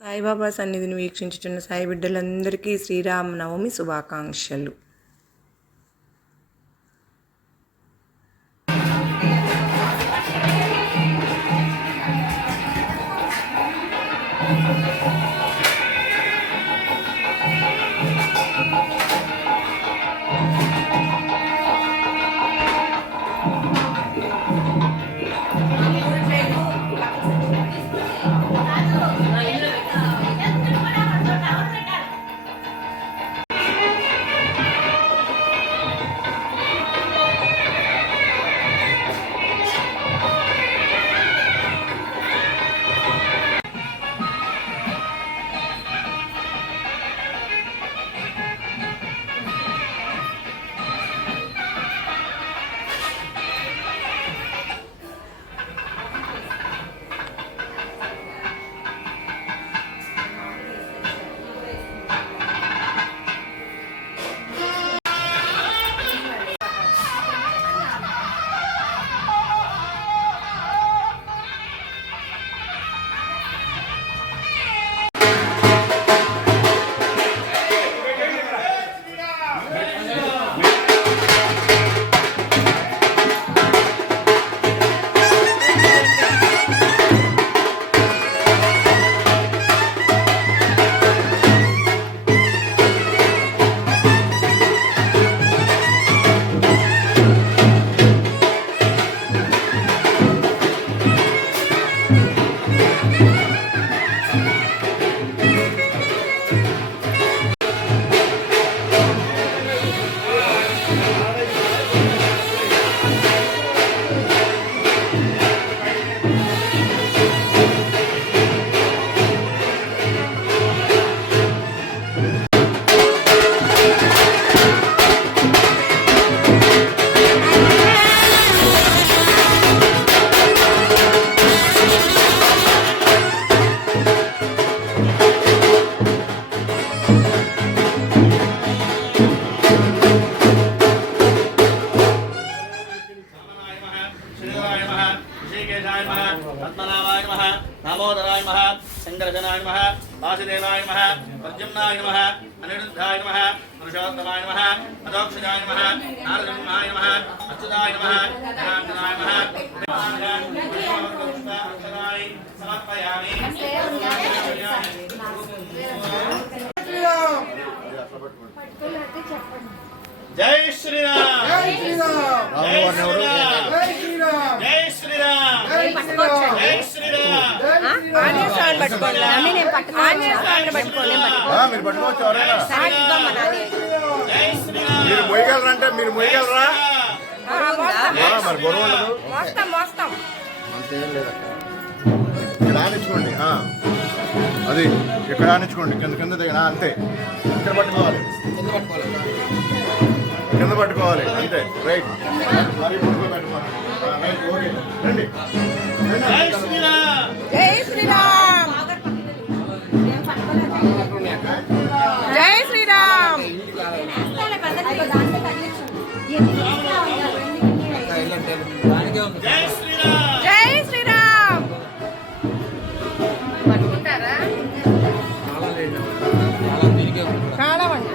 సాయిబాబా సన్నిధిని వీక్షించుచున్న సాయి బిడ్డలందరికీ శ్రీరామనవమి శుభాకాంక్షలు. दामोदराय नमः शंकरजनाय नमः वासुदेवाय नमः प्रद्युम्नाय नमः अनिरुद्धाय नमः पुरुषोत्तमाय नमः अदोक्षजाय नमः नारसिंहाय नमः अच्युताय नमः जनार्दनाय नमः समर्पयामि। जय श्री राम, जय श्री राम, जय श्री राम, जय श्री राम, जय श्री राम, जय श्री राम। आने साल पట్టుకోండి అన్ని నేను పట్టుకోను ఆనే సాల్ పట్టుకోండి మీరు పట్టుకోవచ్చు ఎవరైనా సాగిగా మనాలి जय श्री राम। మీరు మోయగలరంటే మీరు మోయగలరా మరి గొడవ ఉండదు మోస్తాం అంతేం లేదక్క ఇక్కడ ఆనించుకోండి అది ఇక్కడ ఆనించుకోండి కింద దగ్గర అంతే ఇక్కడ పట్టుకోవాలి కింద పట్టుకోవాలి అంతే రైట్ మరి పెట్టుకోవాలి రైట్ ఓకే రండి जय श्री राम, జై శ్రీరామ్ జై శ్రీరామ్ जय श्री राम। జై శ్రీరామ్ పట్టుకుంటారా కాలవండి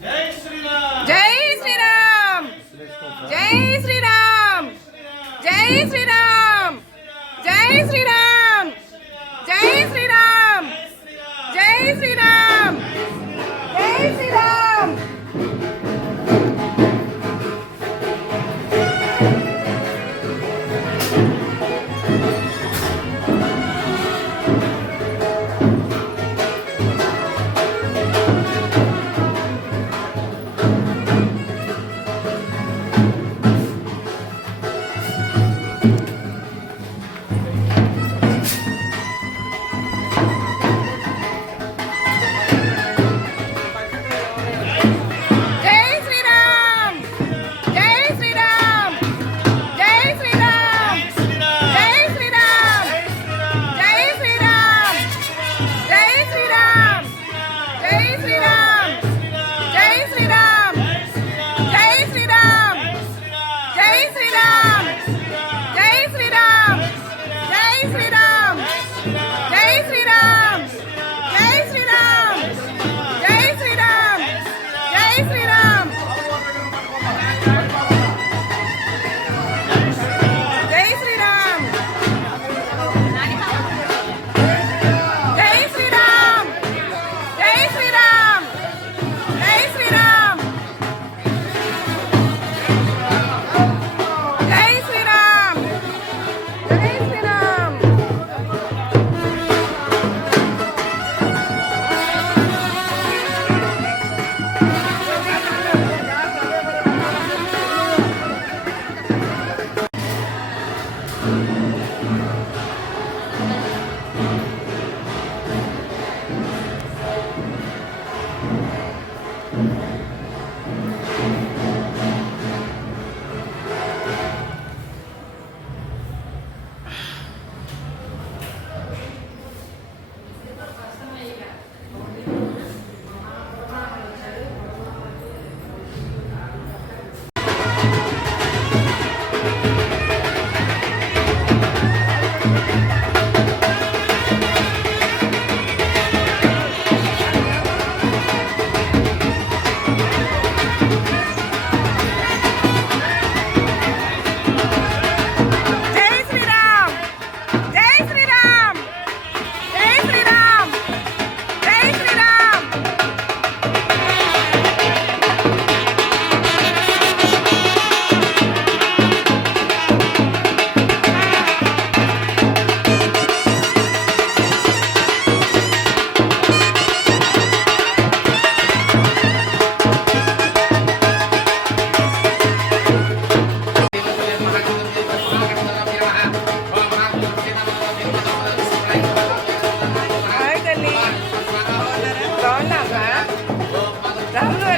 जय श्री राम, జై శ్రీరామ్ జై శ్రీరామ్ జై శ్రీరామ్ జై శ్రీరామ్ జై శ్రీరామ్ జై శ్రీరామ్ జై శ్రీరామ్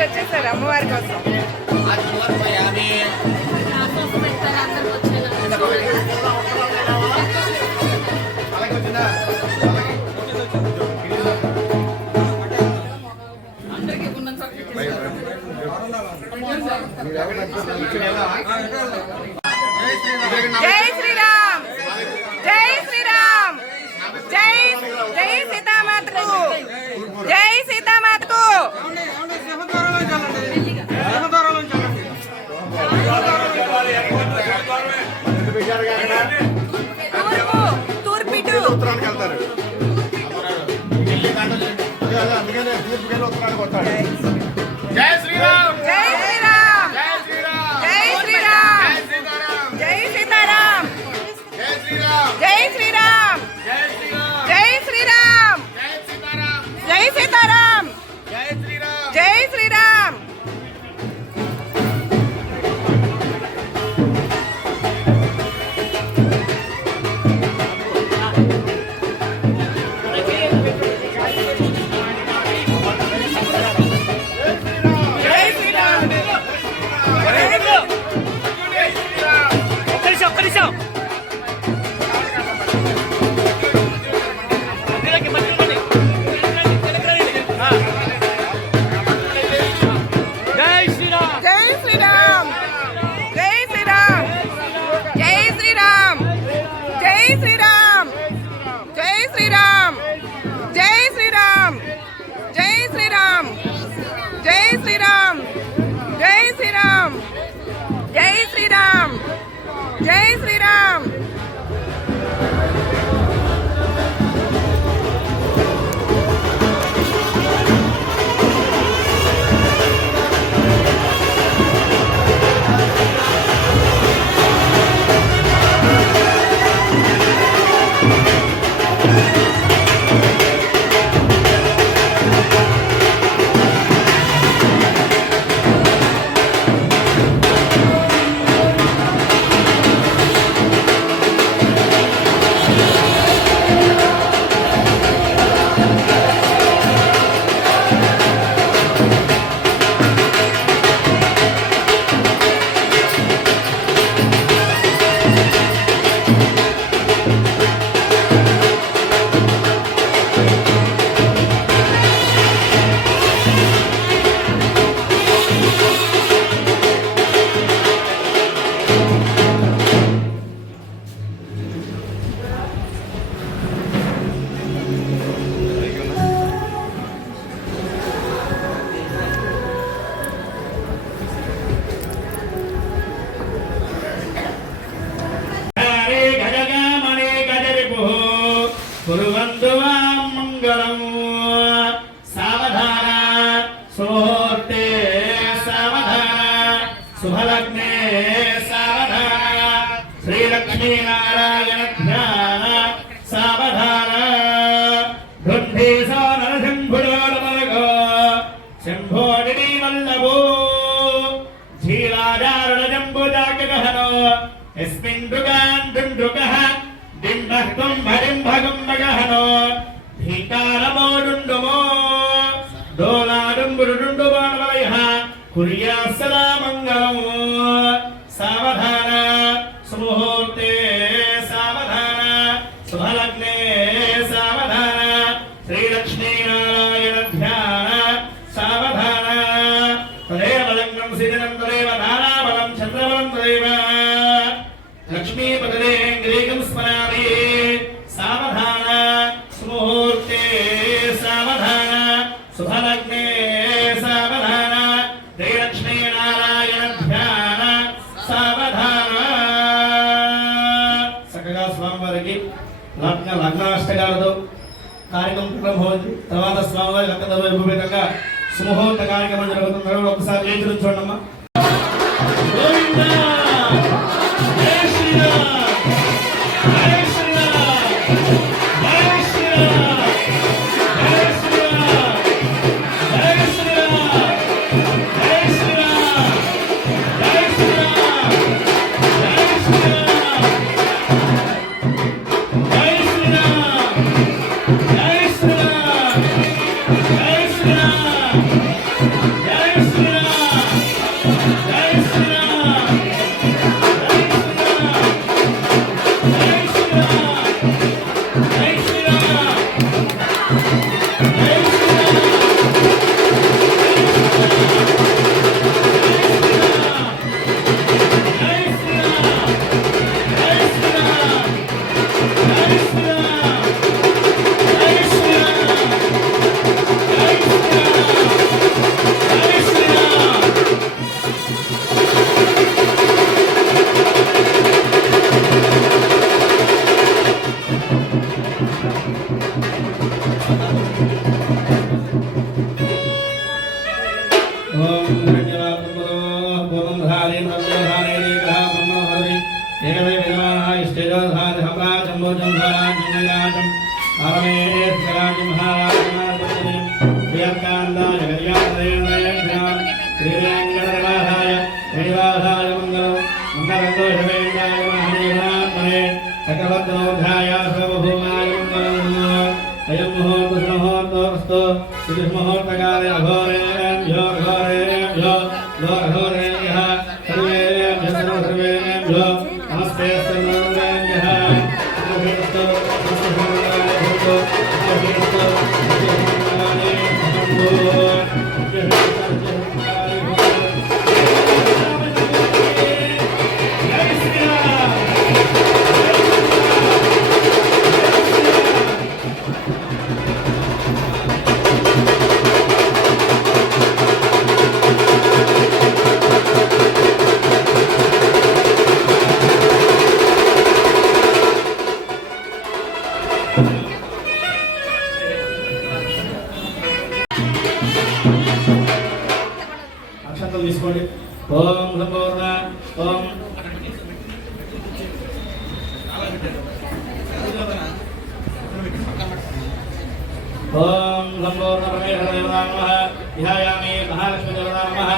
వచ్చేసారు అమ్మవారి కోసం. జై శ్రీరామ్, జై శ్రీరామ్, జై జై సీతామాతకు, జై సీతామాతకు. తూర్పిటు ఉత్తరానికి వెళ్తారు. అందుకనే తూర్పుకెళ్ళి ఉత్తరానికి వస్తాడు. జై శ్రీరామ్, జై శ్రీరామ్, జై శ్రీరామ్, జై శ్రీరామ్, జై సీతారాం, జై శ్రీరామ్, జై శ్రీరామ్, జై శ్రీరామ్, జై శ్రీరామ్, జై సీతారాం, జై సీతారాం, జై శ్రీరామ్. జై శ్రీరామ్. జై శ్రీరామ్. కురువంతు మాం మంగళం. సావధాన సుముహూర్తే సావధాన శుభలగ్నే సావధాన శ్రీలక్ష్మీనారాయణ ధ్యాన సావధాన. బృంధేశో నరసింహుడోలమలగో శంభోడిని వల్లభో ఝీలాదారుణ జంబుజాగహనో యస్మిన్ దుగాన్ డింబః కుంభడింభగుంభగహనో ధీకారమో డుండుమో డోలాడుంబుడుండుబాణవలయః కుర్యాత్ సదా మంగళము. సావధాన సుముహూర్తే సావధాన శుభలగ్నే సావధాన శ్రీలక్ష్మీనారాయణ ధ్యాన సావధాన. తదేవ లగ్నం సిదినం తదేవ నానాబలం చంద్రబలం తదేవ లక్ష్మీపదే గ్రీకం స్మరామి. సావధాన సుముహూర్తే సావధాన శుభలగ్నే సావధాన శ్రీలక్ష్మీనారాయణ ధ్యాన సావధాన. చక్కగా స్వామివారికి లగ్నాష్టకాలతో కార్యక్రమం ప్రారంభమైంది. తర్వాత స్వామివారి లగ్న వైభవంగా సుముహూర్త కార్యక్రమం జరుగుతుంది. ఒకసారి చేతులు చూడమ్మా. గోవిందా జై శ్రీరామ్, జై శ్రీరామ్, జై శ్రీరామ్, జై శ్రీరామ్, జై శ్రీరామ్, జై శ్రీరామ్, జై శ్రీరామ్, జై శ్రీరామ్, జై శ్రీరామ్, జై శ్రీరామ్, జై శ్రీరామ్, జై శ్రీరామ్. धारे ब्रह्मधारे एकः ब्रह्मणोहरि एकमे विद्वानः इष्टेजोधारे हम्राजम्बोजं धाराजं आरमेश्वराजं महाराजं प्रियकान्दाय कल्याणदयेन्द्रयेन्द्रां श्रीवेङ्कटनिवासाय श्रीनिवासाय मङ्गलं मङ्गलन्दोषवेन्द्राय महादेवात्मने चक्रवर्तनोध्याय सर्वभौमाय मङ्गलम् अयं मुहूर्तस्तु मुहूर्तकाले अघोरेभ्यो घोरेभ्यो घोरेभ्यः सर्वेभ्यः सर्वेभ्यो नमस्ते सर्वेभ्यः అక్షంతలు తీసుకోండి. ఓం సంపూర్ణ ఓం ఓం సంపూర్ణ పరమేశ్వరదేవతాయ నమః ధ్యాయామి మహాలక్ష్మీదేవతాయ నమః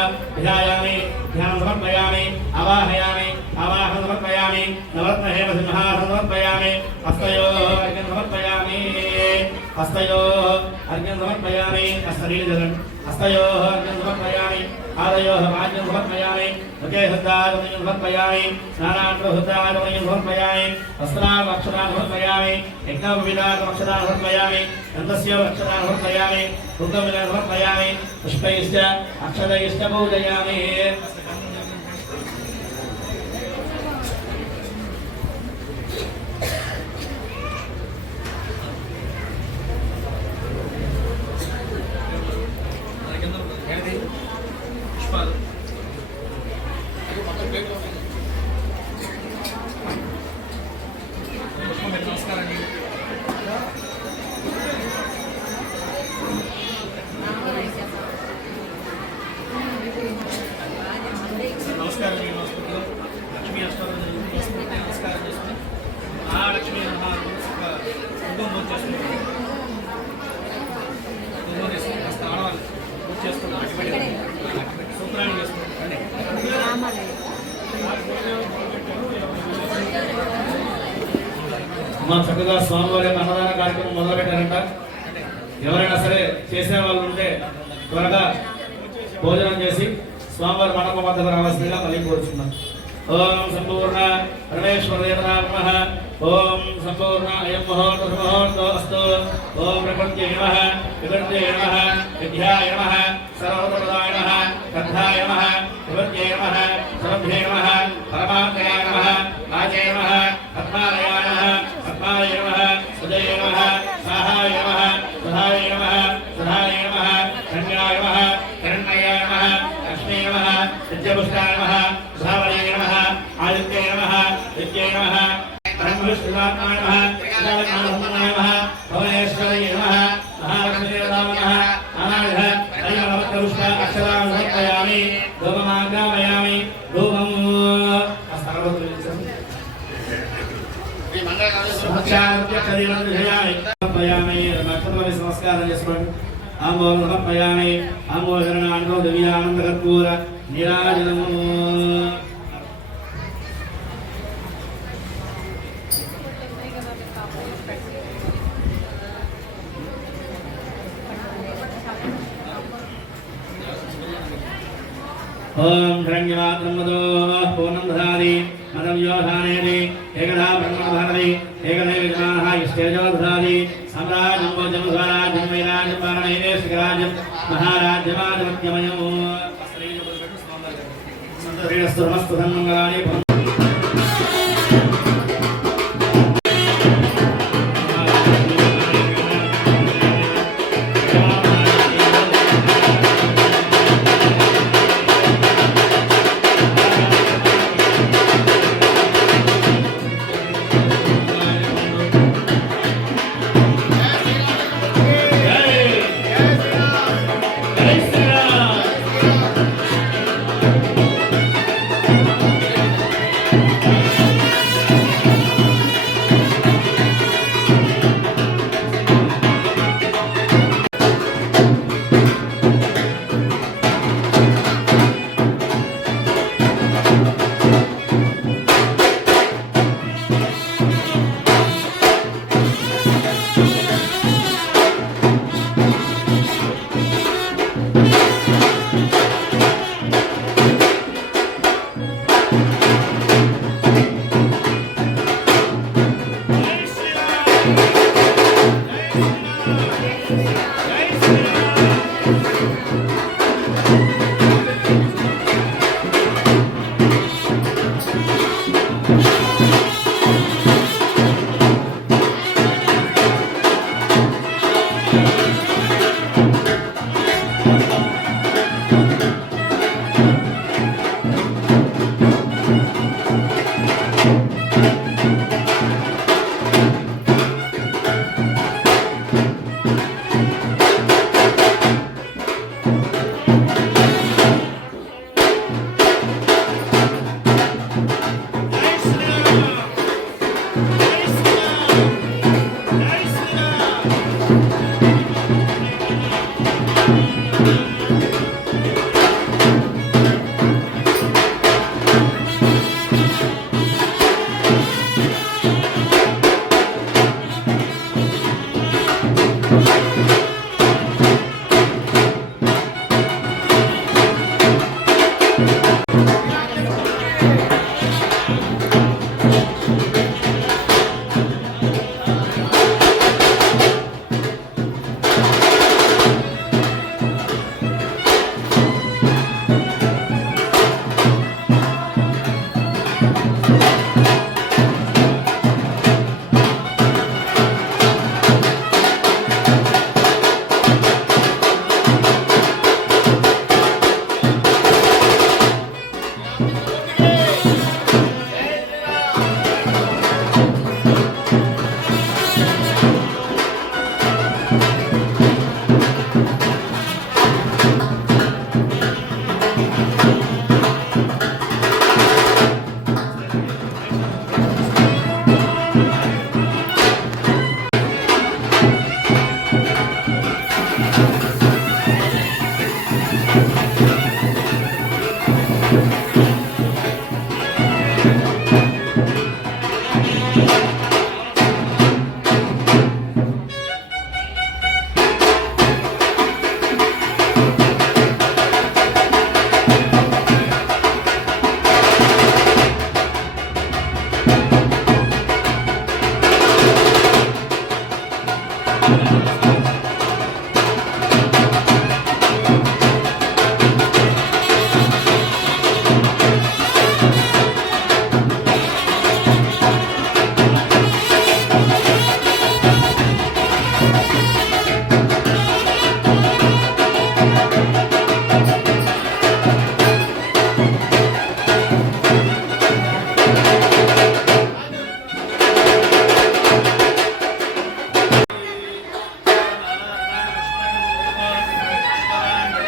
ధ్యాయామి ధ్యానం సమర్పయామి ఆవాహయామి ఆవాహనం సమర్పయామి నవరత్నహేమ సింహాసనం సమర్పయామి హస్తయోః అర్ఘ్యం సమర్పయామి హస్తయోః అర్ఘ్యం సమర్పయామి హస్తనీలజలం హస్తయోః అర్ఘ్యం సమర్పయామి ఆదయోః వాద్యం సమర్పయామి ముఖే హృద్దాగమయం సమర్పయామి స్నానాంతఃహృద్దాగమయం సమర్పయామి వస్త్రాన్ అక్షరాన్ సమర్పయామి యజ్ఞోపవీతాన్ సమర్పయామి దంతస్య అక్షరాన్ సమర్పయామి రుద్రమిలాన్ సమర్పయామి పుష్పైశ్చ అక్షరైశ్చ పూజయామి. నమస్కారం లక్ష్మీ అష్టోత్తరం నమస్కారం చేసుకుని మహాలక్ష్మి కుంకుమ పూజ చేసుకుంటాం. కుంకుమ చేసుకుని కాస్త ఆడవాళ్ళు పూజ చేసుకుంటాం. సూత్రాన్ని చేసుకుంటాం. మా చక్కగా స్వామివారి అన్నదాన కార్యక్రమం మొదలుపెట్టారంట. ఎవరైనా సరే చేసే వాళ్ళు ఉంటే త్వరగా భోజనం చేసి స్వామివారి మండపం వద్దకు రావాల్సిందిగా మళ్ళీ కోరుచున్నాం. ఓం సంపూర్ణ పరమేశ్వరదేవతాయ నమః. ఓం సంపూర్ణ అయం ముహూర్తో అస్తు. ఓం ప్రకృత్యై నమః వికృత్యై నమః విద్యాయ నమః సర్వోత్తమదాయ నమః కద్ధాయ నమః వికృత్యై నమః సర్వభ్యై నమః పరమాత్మయాయ నమః రాజే నమః పద్మాలయాయ నమః పద్మాయ నమః సుజయ నమః సాహాయ నమః సుధాయ నమః సుధాయ నమః ధన్యాయ నమః హిరణ్మయాయ నమః లక్ష్మీ నమః విద్యాపుష్టాయ నమః సుధావళయ నమః ఆదిత్యాయ నమః విద్యాయ నమః బ్రహ్మవిష్ణువాత్మాయ నమః విద్యావనాయ నమః భువనేశ్వరయ నమః మహాలక్ష్మీదేవతాయ నమః నానావిధ దైవవత్పుష్ప అక్షరాన్ సమర్పయామి. ధూమమాగ్రామయామి. ధూమం నమస్కారం చేసుకోండి. ఆంబోధన సమర్పయామి. ఆంబోధరణాంతో దివ్యానంద కర్పూర నీరాజనము. ఓం హిరణ్యవాద్రమదో పూర్ణం దధారి మదం యోధానేది ఏకదా బ్రహ్మణభారతి ఏకదే విద్వానః ఇష్టేజోధారి సామ్రాజ్యం స్వరాజ్యం వైరాజ్యం పారణైరేశికరాజ్యం మహారాజ్యమాధిపత్యమయం. శ్రీరస్తు నమస్తు సన్మంగళాని.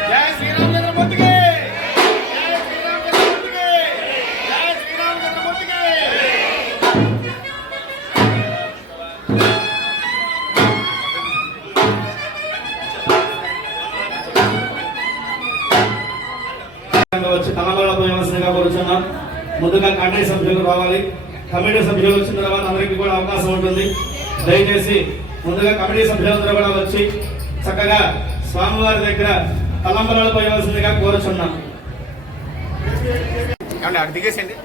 జై శ్రీరామచంద్రమూర్తికి జై శ్రీరామచంద్రమూర్తికి జై శ్రీరామచంద్రమూర్తికి వచ్చి తలబల పోయవలసిందిగా కోరుచున్నాం. ముందుగా కమిటీ సభ్యులు రావాలి. కమిటీ సభ్యులు వచ్చిన తర్వాత అందరికీ కూడా అవకాశం ఉంటుంది. దయచేసి ముందుగా కమిటీ సభ్యులందరూ కూడా వచ్చి చక్కగా స్వామివారి దగ్గర తలంబరాలు పోయవలసిందిగా కోరుచున్నాం. అటు దిగేసేయండి.